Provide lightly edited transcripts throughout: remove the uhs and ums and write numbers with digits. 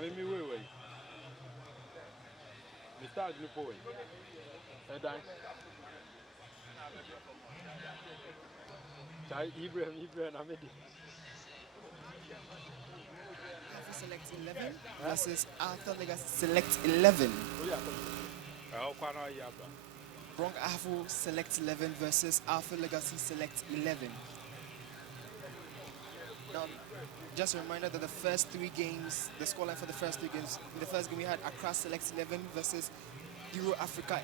I mean, wait. We start new poem. And then, Ibrahim, I made it. Ahafo Select 11 versus ArthurLegacy Select 11. Oh, yeah, I'll quite know you. Bronx Ahafo Select 11 versus ArthurLegacy Select 11. Now, just a reminder that the first three games, the scoreline for the first three games, in the first game we had Accra Select 11 versus Euro Africa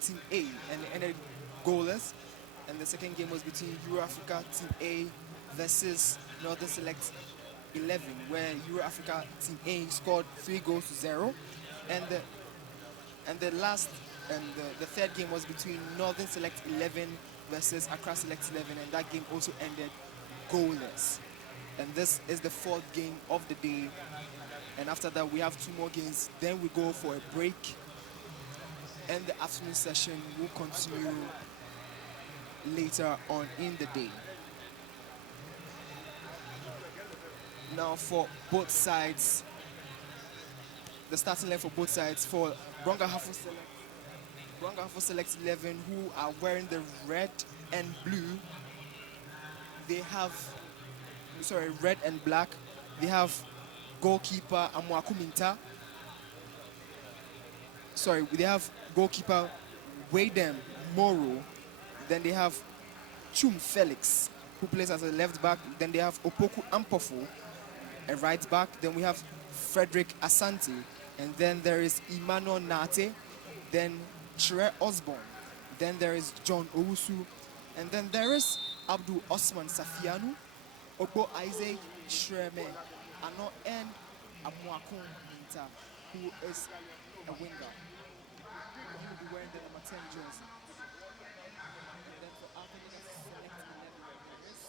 Team A, and it ended goalless. And the second game was between Euro Africa Team A versus Northern Select 11, where Euro Africa Team A scored 3 goals to 0. And the last and the third game was between Northern Select 11 versus Accra Select 11, and that game also ended goalless. And this is the fourth game of the day. And after that, we have two more games. Then we go for a break. And the afternoon session will continue later on in the day. Now for both sides, the starting line for both sides for Bronx Ahafo Select 11, who are wearing the red and blue. They have, red and black. They have goalkeeper Amwaku Minta. They have goalkeeper Waydem Moro. Then they have Chum Felix, who plays as a left back. Then they have Opoku Ampofo, a right back. Then we have Frederick Asante. And then there is Emmanuel Nate. Then Tre Osborne. Then there is John Owusu. And then there is Abdul Osman Safianu, Ogbo Isaac Shreme, Ano and Amwakun Minta, who is a winger. He will be wearing the number 10 jersey. Then for ArthurLegacy Select 11, there is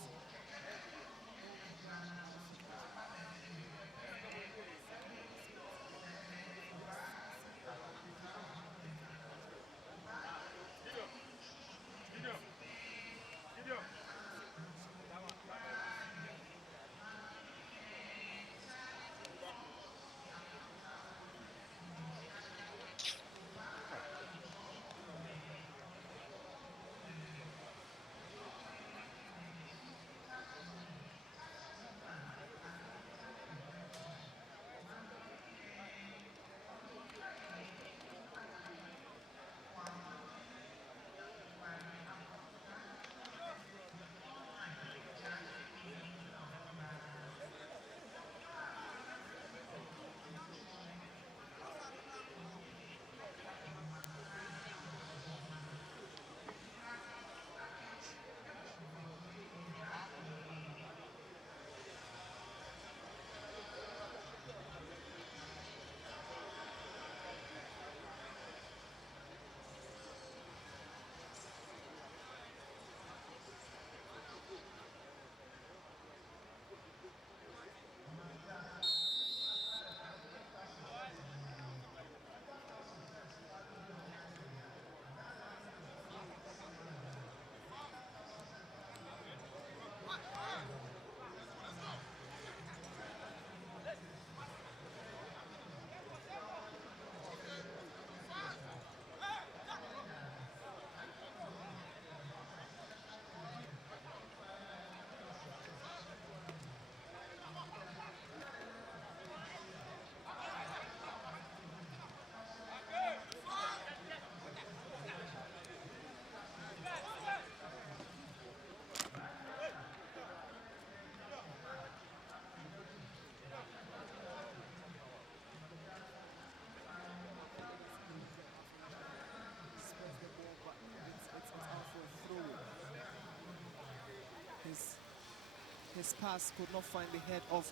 his pass could not find the head of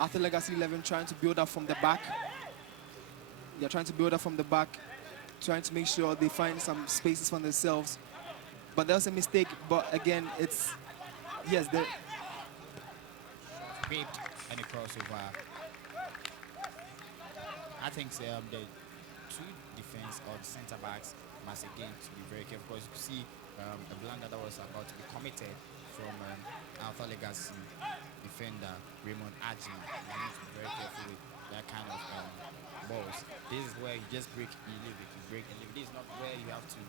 ArthurLegacy 11, trying to build up from the back. They're trying to build up from the back, trying to make sure they find some spaces for themselves. But there was a mistake, but again, it's, yes, there. Beat and a crossover. I think two defense or the center backs must again to be very careful, because you could see a blunder that was about to be committed from ArthurLegacy defender Raymond Ajin. You need to be very careful with that kind of balls. This is where you just break, you leave it, you break and leave it. This is not where you have to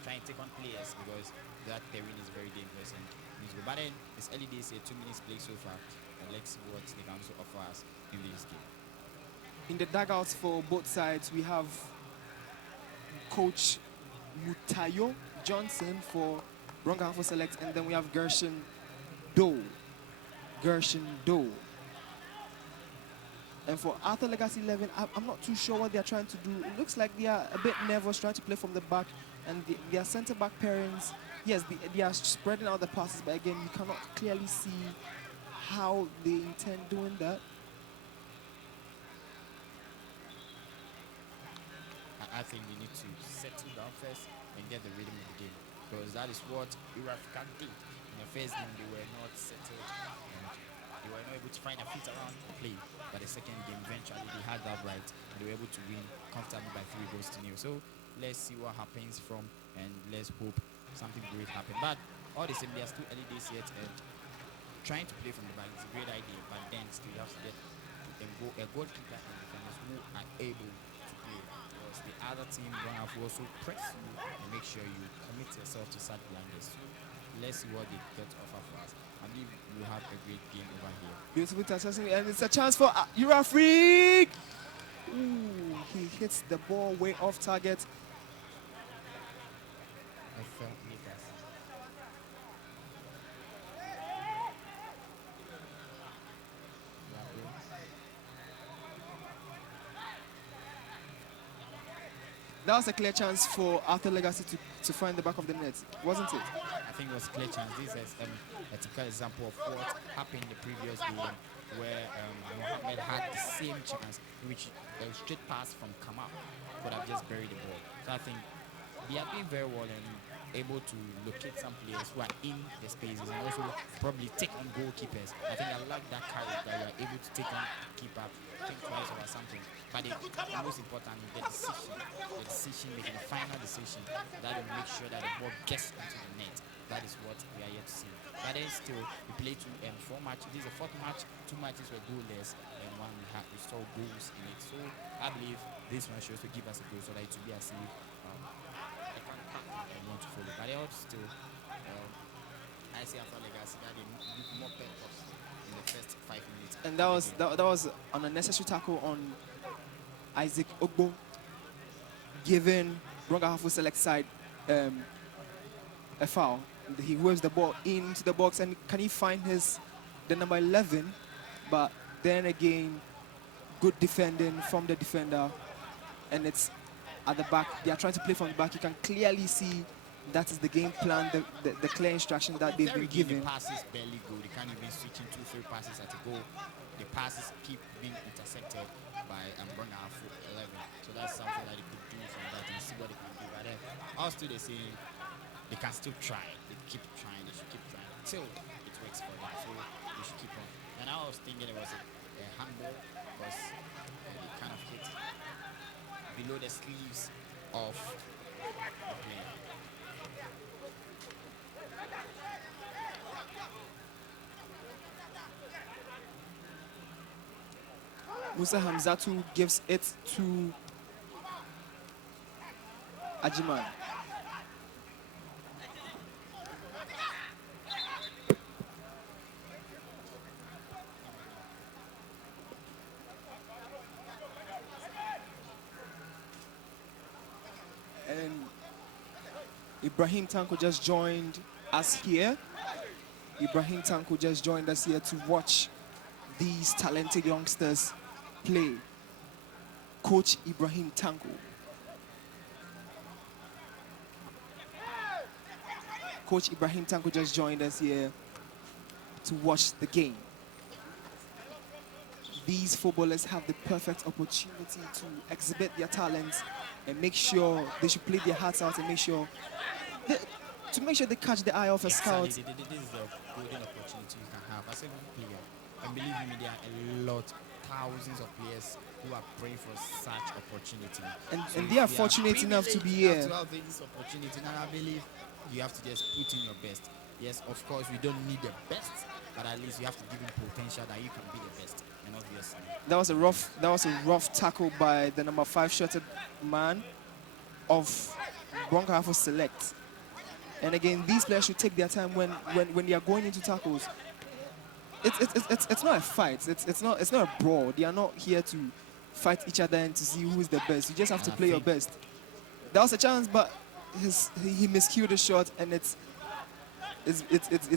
try and take on players, because that terrain is very dangerous and useful. But then it's early days here, 2 minutes play so far, and let's see what they can also offer us in this game. In the dugouts for both sides, we have Coach Mutayo Johnson for Ahafo Select, and then we have Gershon Doe. And for ArthurLegacy 11, I'm not too sure what they're trying to do. It looks like they are a bit nervous, trying to play from the back, and their center-back pairings, yes, they are spreading out the passes, but again, you cannot clearly see how they intend doing that. I think we need to settle down first and get the rhythm of the game, because that is what Africa did. In the first game, they were not settled and they were not able to find a fit around play. But the second game, eventually, they had that right and they were able to win comfortably by 3-0. So let's see what happens from, and let's hope something great happens. But all the same, they are still early days yet, and trying to play from the back is a great idea. But then still, you have to get a goalkeeper and defenders who are able to play. Because the other team going to have to also press you and make sure you commit yourself to such blunders. So let's see what they get to offer for us. I believe we'll have a great game over here. Beautiful touch, and it's a chance for Eurafreak. Ooh, he hits the ball way off target. I felt meters. That was a clear chance for ArthurLegacy to find the back of the net, wasn't it? I think it was a clear chance. This is a typical example of what happened in the previous game, where Mohammed had the same chance, in which a straight pass from Kamal could have just buried the ball. So I think they are doing very well and able to locate some players who are in the spaces, and also probably take on goalkeepers. I think I like that courage that you are able to take on keeper, think twice or something. But the most important is the decision making, the final decision that will make sure that the ball gets into the net. That is what we are yet to see. But then still, we played 4 matches. This is the 4th match. 2 matches were goalless, and one we saw goals in it. So I believe this one should also give us a goal, so that it will be as if I want to follow. But they also still, I see ArthurLegacy that they look more purpose in the first 5 minutes. And that was an unnecessary tackle on Isaac Ogbo, giving Ahafo Select side a foul. He waves the ball into the box, and can he find the number 11? But then again, good defending from the defender, and it's at the back. They are trying to play from the back. You can clearly see that is the game plan, the clear instruction that they've been given. The passes barely go. They can't even switch in 2-3 passes at a goal. The passes keep being intercepted by Ahafo 11. So that's something that they could do from that and see what they can do. But then, also they're saying they can still try. They keep trying. They should keep trying until it works for them. So they should keep on. And I was thinking it was a handball, because they kind of hit below the sleeves of the player. Musa Hamzatu gives it to Ajiman. And Ibrahim Tanko just joined us here. To watch these talented youngsters play. Coach Ibrahim Tanko. Coach Ibrahim Tanko just joined us here to watch the game. These footballers have the perfect opportunity to exhibit their talents and make sure they should play their hearts out and make sure they catch the eye of a scout. This is the golden opportunity you can have as a player. And believe me, there are a lot, thousands of players who are praying for such opportunity. And So if they are you fortunate enough to be privileged here. enough to have this opportunity, and I believe you have to just put in your best. Yes, of course, we don't need the best, but at least you have to give him potential that you can be the best. And obviously, That was a rough tackle by the number 5 shirted man of Ahafo Select. And again, these players should take their time when they are going into tackles. It's not a fight. It's not a brawl. They are not here to fight each other and to see who is the best. You just have to And I play your think- best. That was a chance, but he miscued the shot, and it's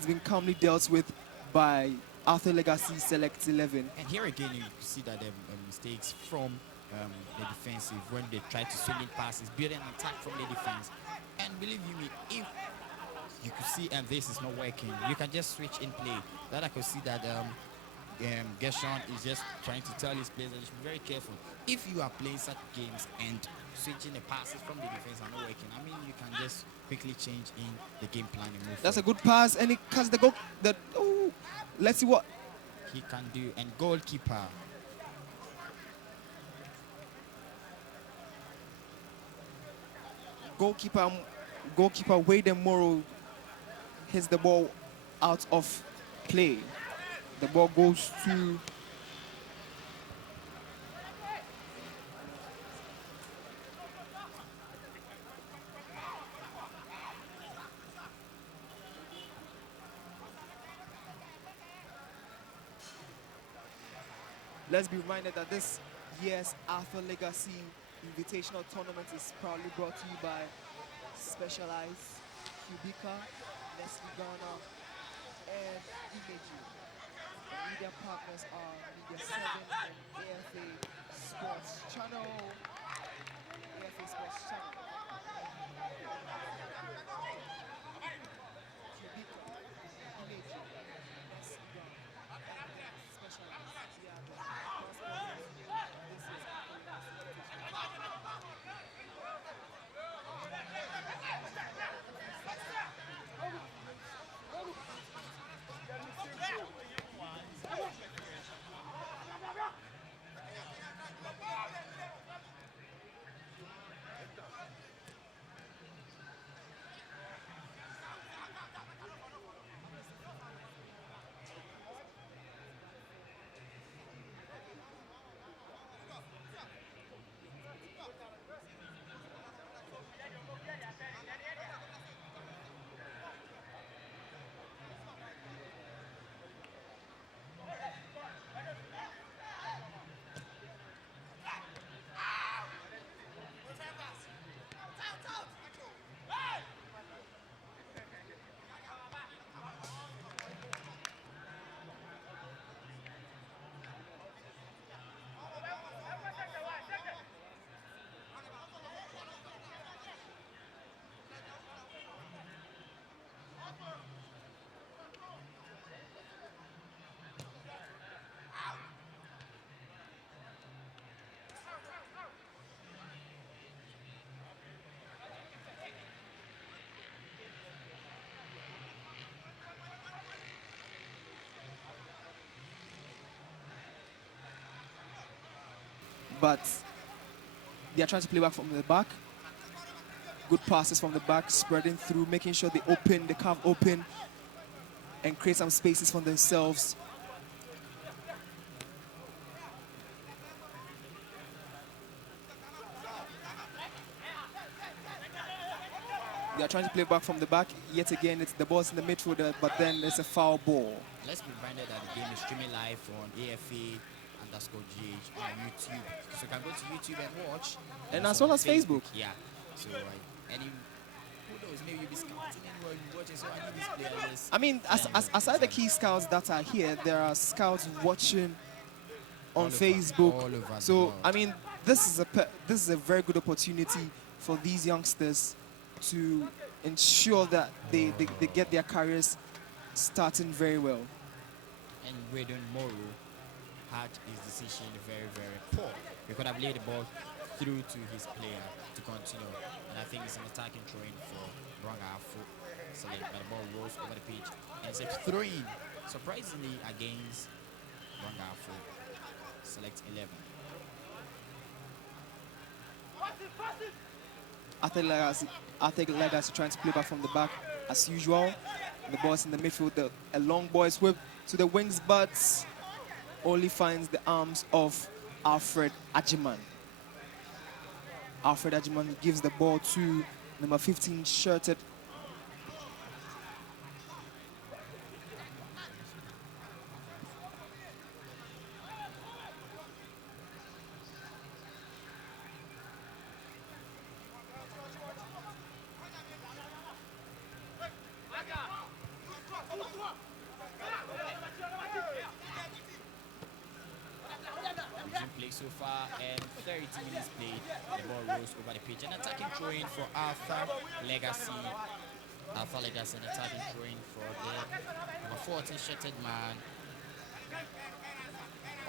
been calmly dealt with by Arthurlegcay Select 11. And here again, you see that the mistakes from the defensive when they try to swing in passes, build an attack from the defense. And believe you me, if you could see and this is not working, you can just switch in play. That I could see that Gershon is just trying to tell his players that they should be very careful. If you are playing such games and switching the passes from the defense are not working, I mean, you can just quickly change in the game plan and move That's a forward. good pass, and he cuts the goal. Let's see what He can do. And goalkeeper, goalkeeper Wade Morrow hits the ball out of play. The ball goes to let's be reminded that this year's AlphaLegacy Invitational Tournament is proudly brought to you by Specialized, Cubica, Nestle Ghana, and Imaging. The media partners are Media 7 and AFA Sports Channel. AFA Sports Channel. Cubica, Imaging, Nestle Ghana, and Specialized. We are the cross-sponsors of this year's AlphaLegacy Invitational. But they are trying to play back from the back. Good passes from the back, spreading through, making sure they carve open, and create some spaces for themselves. They are trying to play back from the back. Yet again, it's the ball's in the midfield, but then it's a foul ball. let's be reminded that the game is streaming live on AFA_GH on YouTube. So you can go to YouTube and watch. And also as well on as Facebook. Yeah. So any who knows, maybe you'll be scouting anywhere you watching. So any of these players. I mean, aside the key scouts that are here, there are scouts watching on All over, Facebook. all over the So world. I mean, this is a very good opportunity for these youngsters to ensure that they get their careers starting very well. And Wayden Morrow had his decision very, very poor. He could have laid the ball through to his player to continue. And I think it's an attacking throw-in for Ahafo Select. But the ball rolls over the pitch. And it's a throw-in, surprisingly, against Ahafo Select 11. ArthurLegacy trying to play back from the back as usual. The ball's in the midfield. A long ball is whipped to the wings, but only finds the arms of Alfred Ajiman. Alfred Ajiman gives the ball to number 15 shirted Play so far, and 30 minutes played. The ball rolls over the pitch. An attacking throw-in for ArthurLegacy. ArthurLegacy, an attacking throw-in for the number 14 shirted man,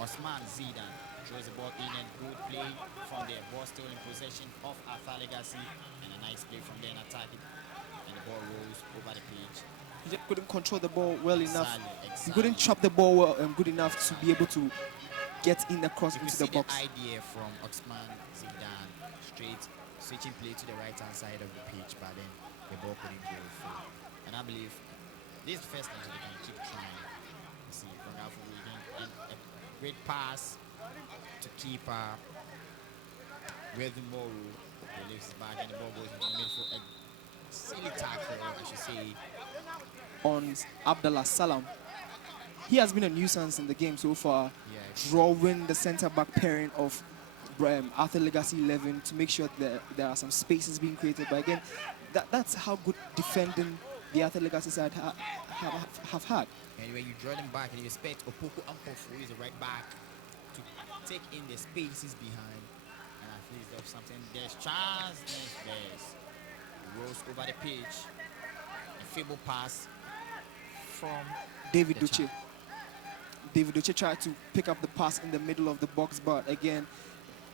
Osman Zidan. Throws the ball in and good play from there. Ball still in possession of ArthurLegacy, and a nice play from there and attacking. And the ball rolls over the pitch. He just couldn't control the ball well enough. Exactly. He couldn't chop the ball well, good enough to be able to get in across into the box. The idea from Osman Zidan, straight switching play to the right-hand side of the pitch, but then the ball couldn't go through. And I believe this is the first time so they can keep trying. You see, from Ahafo and a great pass to keeper with the Moro, who lifts back and the ball goes into the midfield. A silly tackle, I should say, on Abdullah Salam. He has been a nuisance in the game so far, yeah, drawing the centre-back pairing of ArthurLegacy 11 to make sure that there are some spaces being created. But again, that's how good defending the ArthurLegacy side have had. And when you draw them back, you expect Opoku Ampofu, who is the right back, to take in the spaces behind. And at least there's something. There's chance, there's rolls over the pitch. A feeble pass from David Duche. David Duche tried to pick up the pass in the middle of the box, but again,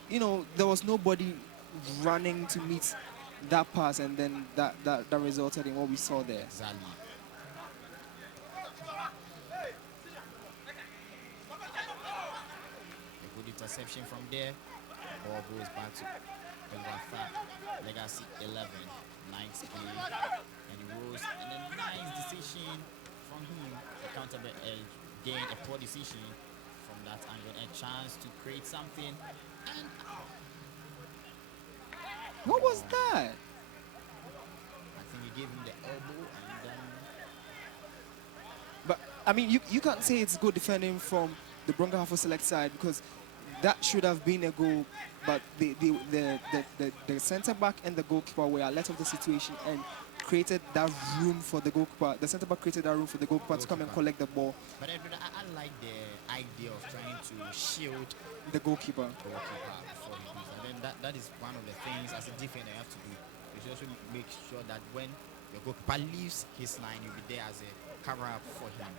you know, there was nobody running to meet that pass, and then that resulted in what we saw there. Exactly. A good interception from there. Ball goes back to ArthurLegacy 11. Nice play, and he rolls, and a nice decision from him. A counter again, a poor decision from that angle, a chance to create something. And what was that? I think he gave him the elbow, and then. But I mean, you can't say it's good defending from the Ahafo Select side, because that should have been a goal. But the centre back and the goalkeeper were alert of the situation and created that room for the goalkeeper. The centre back created that room for the goalkeeper to come and collect the ball. But I like the idea of trying to shield the goalkeeper before he does. And then that is one of the things as a defender you have to do. You should also make sure that when the goalkeeper leaves his line, you'll be there as a cover-up for him.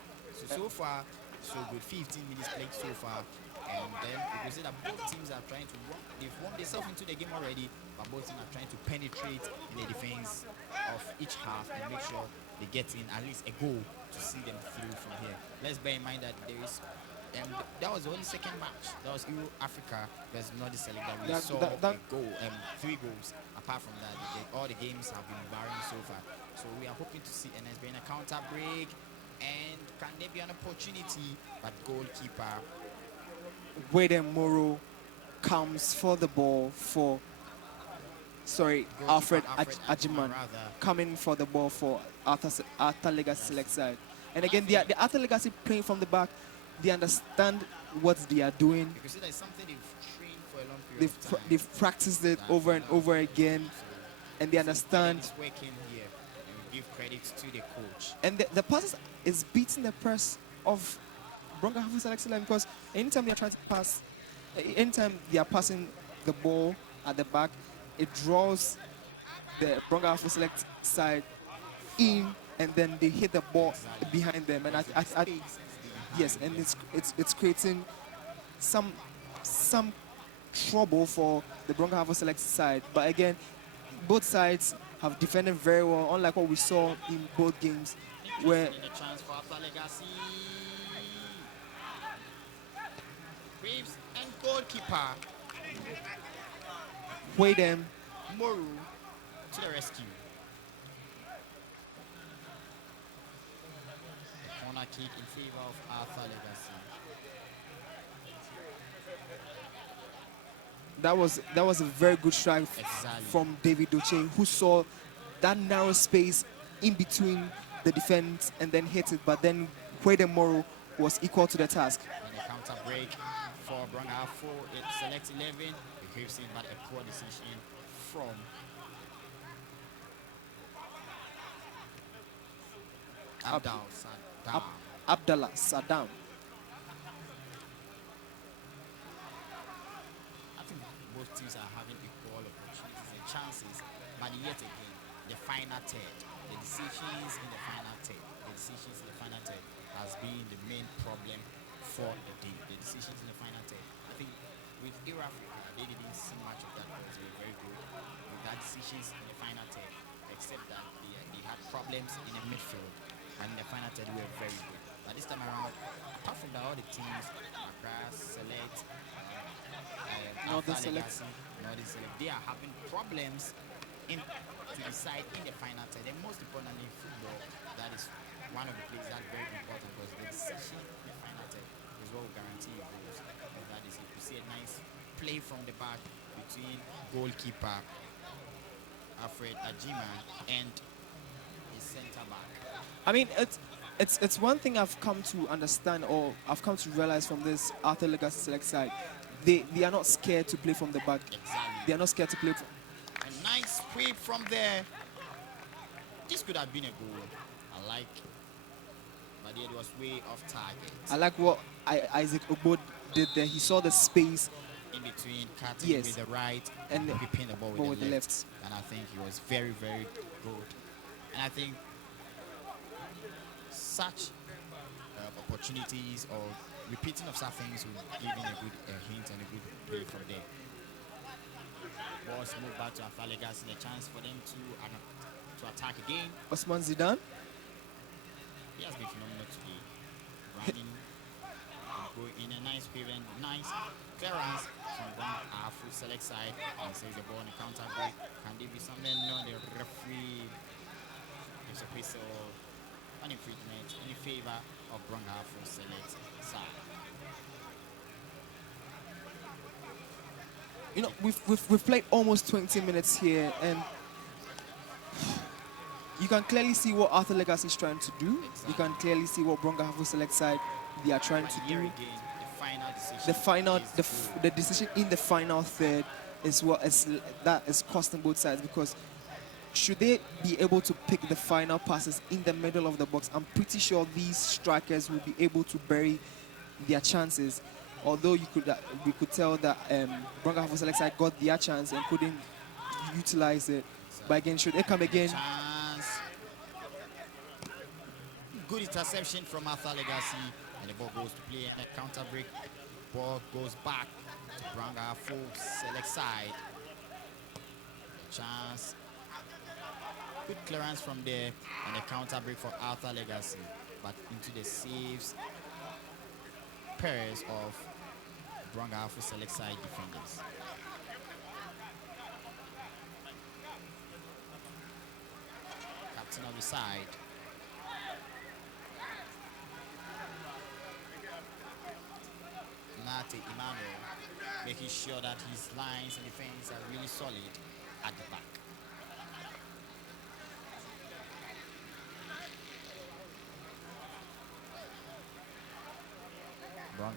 So far, so good. 15 minutes played so far. And then you can see that both teams are trying to work. They've worked themselves into the game already, but both teams are trying to penetrate in the defense of each half and make sure they get in at least a goal to see them through from here. Let's bear in mind that there is that was the only second match. That was Euro Africa versus Nordic Select that we saw a goal, 3 goals. Apart from that, all the games have been varying so far. So we are hoping to see NS being a counter break, and can there be an opportunity? But goalkeeper Wade Moro comes for the ball for, Alfred Ajiman coming for the ball for ArthurLegacy Select side. And again, the ArthurLegacy playing from the back, they understand what they are doing. You can see that it's something they've trained for a long period of time. They've practiced it over and over again, and they understand. It's working here. And we give credit to the coach. And the pass is beating the press of Ahafo Select, because anytime they are trying to pass, anytime they are passing the ball at the back, it draws the Ahafo Select side in, and then they hit the ball behind them, and yes, and it's creating some trouble for the Ahafo Select side. But again, both sides have defended very well, unlike what we saw in both games, where a chance for ArthurLegacy. Reeves and goalkeeper. them. Moru to the rescue. Corner kick in favor of ArthurLegacy. That was a very good strike Exactly. from David Doche, who saw that narrow space in between the defense and then hit it. But then Kwede Moro was equal to the task. And a counter break for Ahafo. It selects 11. It gives in, but a poor decision from Abdallah Saddam. I think both teams are having equal opportunities and chances, but yet again, the final third, the decisions in the final third has been the main problem for the day. The decisions in the final third. I think with Africa, they didn't see much of that because they were very good with that decisions in the final third, except that they had problems in the midfield, and in the final third we were very good. But this time around, apart from that, all the teams, ALS Select, Northern Select, they are having problems to decide in the final third. And most importantly, in football, that is one of the plays that's very important because the decision in the final third is what will guarantee you goals. And that is if you see a nice play from the back between goalkeeper Alfred Ajima and his centre back. I mean, it's one thing I've come to understand, or I've come to realize from this ArthurLegacy Select side. They are not scared to play from the back. Exactly. They are not scared to play. A nice sweep from there. This could have been a goal. I like, but it was way off target. I like what Isaac Ogbo did there. He saw the space in between, cutting with the right and whipping the ball with the left. And I think he was very, very good. And I think such opportunities or repeating of such things will give him a good hint and a good play from there. Balls move back to ArthurLegacy, a chance for them to attack again. Osman Zidane. He has been phenomenal today. Running, in a nice period, nice clearance from Ahafo Select side, and saves the ball on the counter break. Can there be something? No, the referee gives a whistle, an infringement in favor of Ahafo Select side. You know, we've played almost 20 minutes here, and you can clearly see what ArthurLegacy is trying to do. Exactly. You can clearly see what Ahafo Select side they are trying to do. Again, the decision in the final third is what is costing both sides, because should they be able to pick the final passes in the middle of the box, I'm pretty sure these strikers will be able to bury their chances. Although we could tell that Ahafo Select side got their chance and couldn't utilize it. But again, should they come again? Good interception from ArthurLegacy, and the ball goes to play and a counter break. Ball goes back to Ahafo Select side. Chance. Good clearance from there and a counter break for ArthurLegacy, but into the saves pairs of Ahafo Select side defenders. Captain of the side. Nate Emmanuel, making sure that his lines and defense are really solid at the back.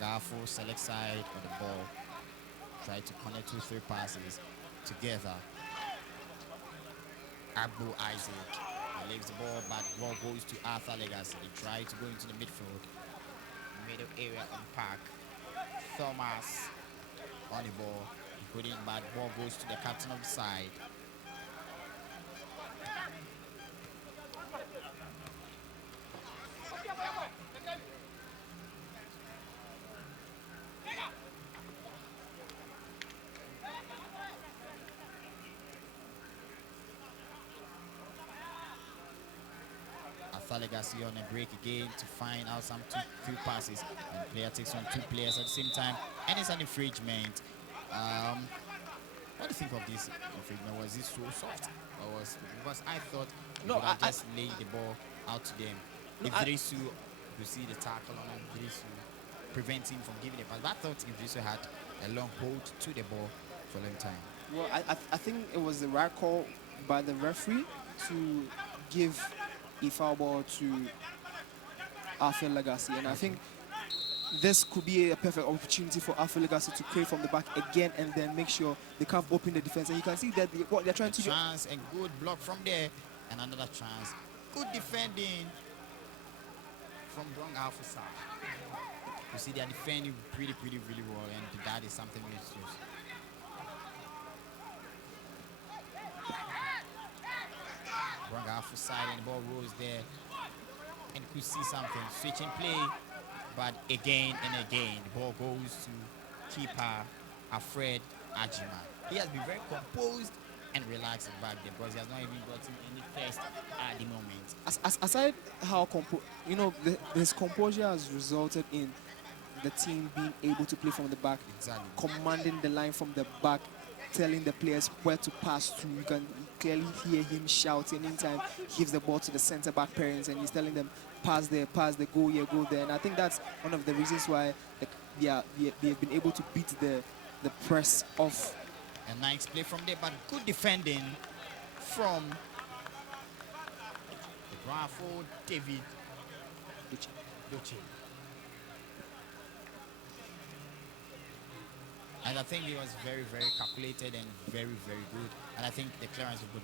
Ahafo Select side on the ball. Try to connect 2-3 passes together. Abu Isaac leaves the ball, but ball goes to ArthurLegacy. They try to go into the midfield. Middle area on Park. Thomas on the ball. Including, but ball goes to the captain of the side. ArthurLegacy on a break again to find out some few passes, and player takes on 2 players at the same time, and it's an infringement. What do you think of this? Was it so soft? Or was because I thought No, would have I- just laid the ball out to them. No, If I- Drisu, you see the tackle on him, Drisu prevent him from giving a pass. But I thought if Drisu had a long hold to the ball for a long time. Well, I think it was the right call by the referee to give a foul ball to ArthurLegacy, and I think this could be a perfect opportunity for ArthurLegacy to create from the back again and then make sure they can't open the defense. And you can see that what they're trying to do. Chance and good block from there, and another chance. Good defending from Brong Ahafo side. You see, they are defending really well, and that is something we use. Brong Ahafo side, and the ball rolls there, and you could see something switching play, but again and again, the ball goes to keeper Alfred Ajima. He has been very composed and relaxed back there because he has not even gotten any thirst at the moment. Aside how his composure has resulted in the team being able to play from the back, Exactly. commanding the line from the back, telling the players where to pass to. You can clearly hear him shouting anytime he gives the ball to the center back parents, and he's telling them pass there, go here, go there. And I think that's one of the reasons why they've been able to beat the press of. A nice play from there, but good defending from the Bravo David Duce. And I think he was very calculated and very good. And I think the clearance was good.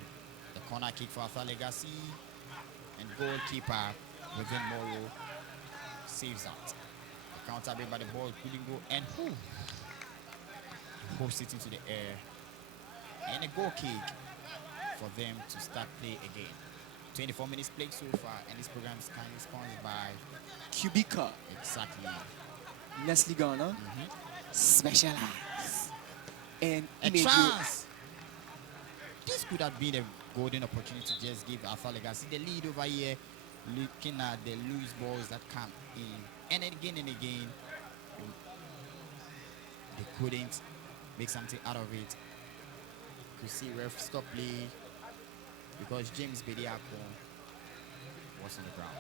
The corner kick for ArthurLegacy, and goalkeeper within Moro saves out. The counter break by the ball couldn't go, and post it into the air. And a goal kick for them to start play again. 24 minutes played so far, and this program is kindly sponsored by Cubica. Exactly. Nestle Ghana. Specialized. And A chance. This could have been a golden opportunity to just give ArthurLegacy the lead over here, looking at the loose balls that come in. And again, they couldn't make something out of it. You see ref stop play because James Bediako was on the ground.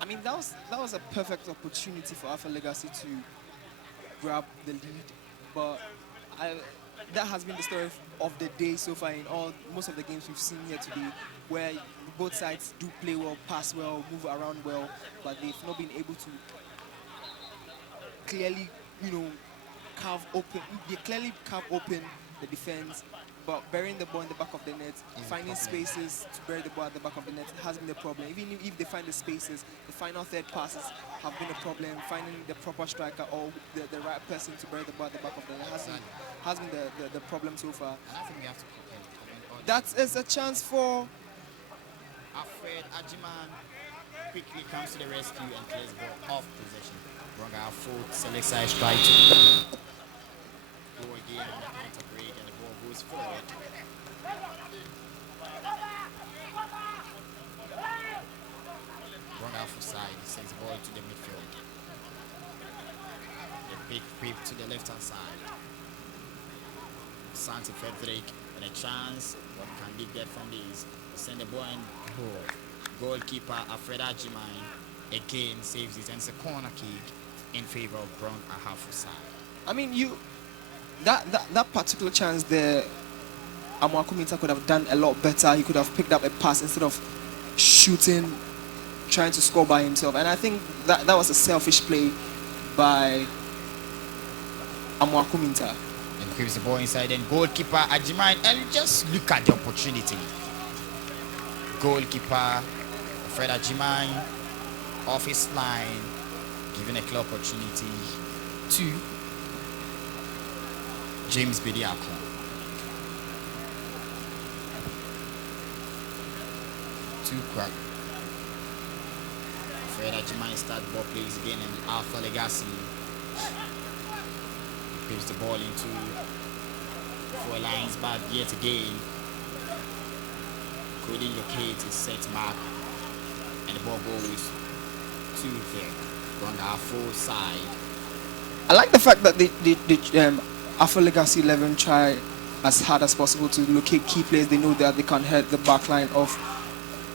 I mean, that was a perfect opportunity for ArthurLegacy to grab the lead, but that has been the story of the day so far in most of the games we've seen here today, where both sides do play well, pass well, move around well, but they've not been able to clearly, carve open the defense. But burying the ball in the back of the net, finding spaces to bury the ball at the back of the net has been the problem. Even if they find the spaces, the final third passes have been a problem. Finding the proper striker or the right person to bury the ball at the back of the net has been the problem so far. And I think we have to comment on That is a chance for Alfred Ajiman. Quickly comes to the rescue and clears the ball off possession. Brong Ahafo selects a strike to go again on the counter break, and the ball goes forward. Brong Ahafo side sends the ball to the midfield. A big creep to the left hand side. Santi Frederick with a chance. What can they get from this? Send the ball and goalkeeper Alfred Ajiman again saves it, and it's a corner kick in favor of Brong Ahafo side. I mean, that particular chance there, Amwakuminta could have done a lot better. He could have picked up a pass instead of shooting, trying to score by himself. And I think that was a selfish play by Amwakuminta. And gives the ball inside, and goalkeeper Ajiman, and just look at the opportunity. Goalkeeper Fred Ajiman off his line, giving a clear opportunity to James Bediako. Too quick. Fred Ajiman start ball plays again, and ArthurLegacy gives the ball into 4 lines back yet again. Couldn't locate his set mark, and the ball goes to the Ahafo side. I like the fact that the ArthurLegacy 11 try as hard as possible to locate key players. They know that they can hurt the back line of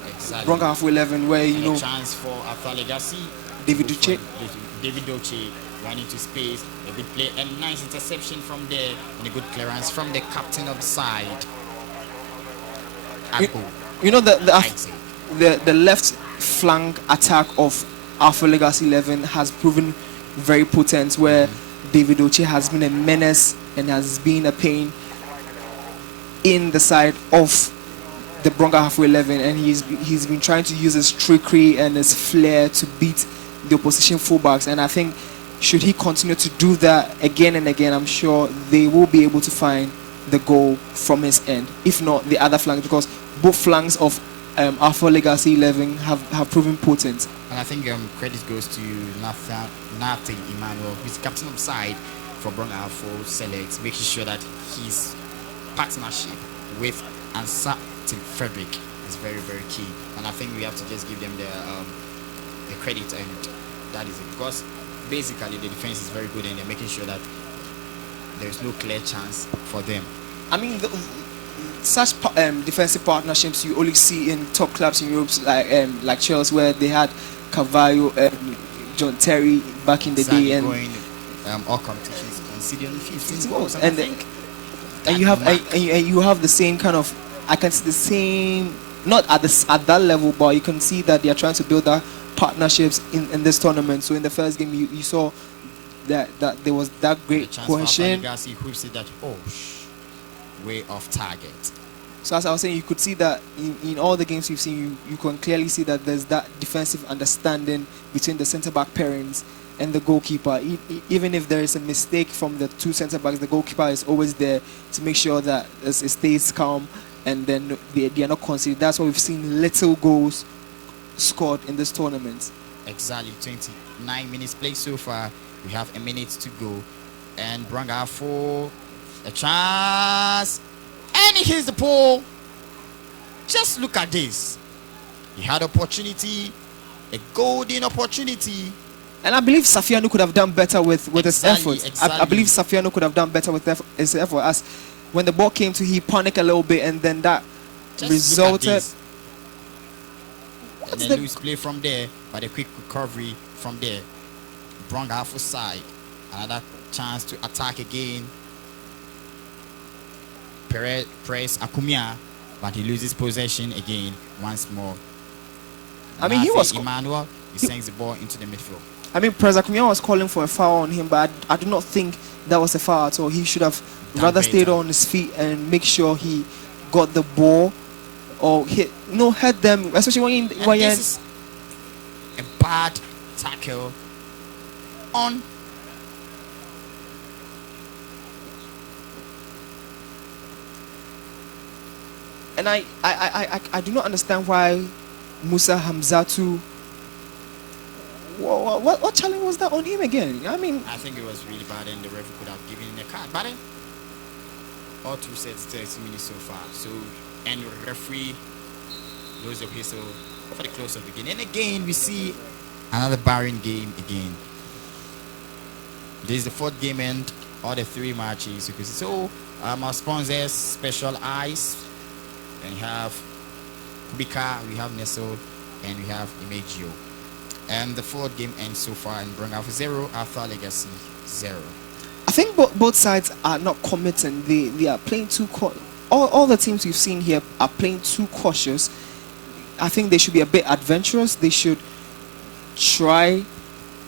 Exactly. Bronco Ahafo 11, where you And know a chance for ArthurLegacy. David Go Duche. for David Duche running into space. A good play, a nice interception from there, and a good clearance from the captain of the side. You know I'd say. the left flank attack of ArthurLegacy 11 has proven very potent, where David Duche has been a menace and has been a pain in the side of the Bronco Ahafo 11, and he's been trying to use his trickery and his flair to beat the opposition fullbacks. And I think should he continue to do that again and again, I'm sure they will be able to find the goal from his end, if not the other flank, because both flanks of ArthurLegacy 11 have proven potent. And I think credit goes to Nathan Emmanuel, who's the captain of the side for Bronco Ahafo Select, making sure that his partnership with Ansa Frederick is very, very key. And I think we have to just give them the credit, and that is it, because basically the defense is very good and they're making sure that there's no clear chance for them. I mean, such defensive partnerships you only see in top clubs in Europe, like Chelsea, where they had Carvalho and John Terry back in the day, and going all competitions conceding 15 goals. And you have the same kind of, I can see the same, not at that level, but you can see that they are trying to build that partnerships in this tournament. So in the first game, you saw that there was that great cohesion. Who said that? Way off target. So as I was saying, you could see that in all the games you've seen, you can clearly see that there's that defensive understanding between the centre-back pairings and the goalkeeper. Even if there is a mistake from the two centre-backs, the goalkeeper is always there to make sure that it stays calm and then they are not conceded. That's why we've seen little goals scored in this tournament. Exactly, 29 minutes played so far. We have a minute to go. And Bronco Ahafo, a chance. And he hits the pole. Just look at this. He had opportunity, a golden opportunity. And I believe Safiano could have done better with his effort. Exactly. I believe Safiano could have done better with his effort. As when the ball came to, he panicked a little bit, and then that Just resulted. And then loose play from there, but a quick recovery from there. Bronco Ahafo side, another chance to attack again. Press Akumia, but he loses possession again once more. I mean, Emmanuel, he sends the ball into the midfield. I mean, Prez Akumia was calling for a foul on him, but I do not think that was a foul at all. He should have rather stayed on his feet and make sure he got the ball or hit them, especially when this is a bad tackle on. And I do not understand why Musa Hamzatu. What challenge was that on him again? I mean, I think it was really bad, and the referee could have given him a card. But all two sets 30 minutes so far. So, and the referee blows the whistle for the close of the game. And again, we see another barren game again. This is the fourth game and all the three matches. So, our sponsors, Special Eyes, and we have Kubika, we have Nestle, and we have Imagio. And the fourth game ends so far in Bronco Ahafo 0, ArthurLegacy 0. I think both sides are not committing. They are playing too all the teams you've seen here are playing too cautious. I think they should be a bit adventurous. They should try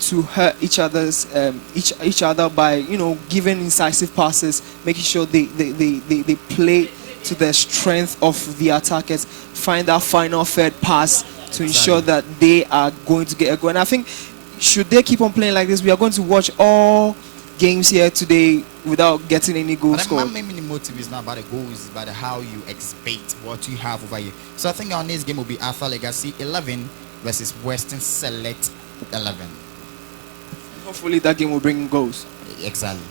to hurt each other by giving incisive passes, making sure they play to the strength of the attackers, find that final third pass to ensure that they are going to get a goal. And I think should they keep on playing like this, we are going to watch all games here today without getting any goals scored. My main motive is not about the goals, it's about how you expect what you have over here. So I think our next game will be ArthurLegacy 11 versus Western Select 11. Hopefully that game will bring goals. Exactly.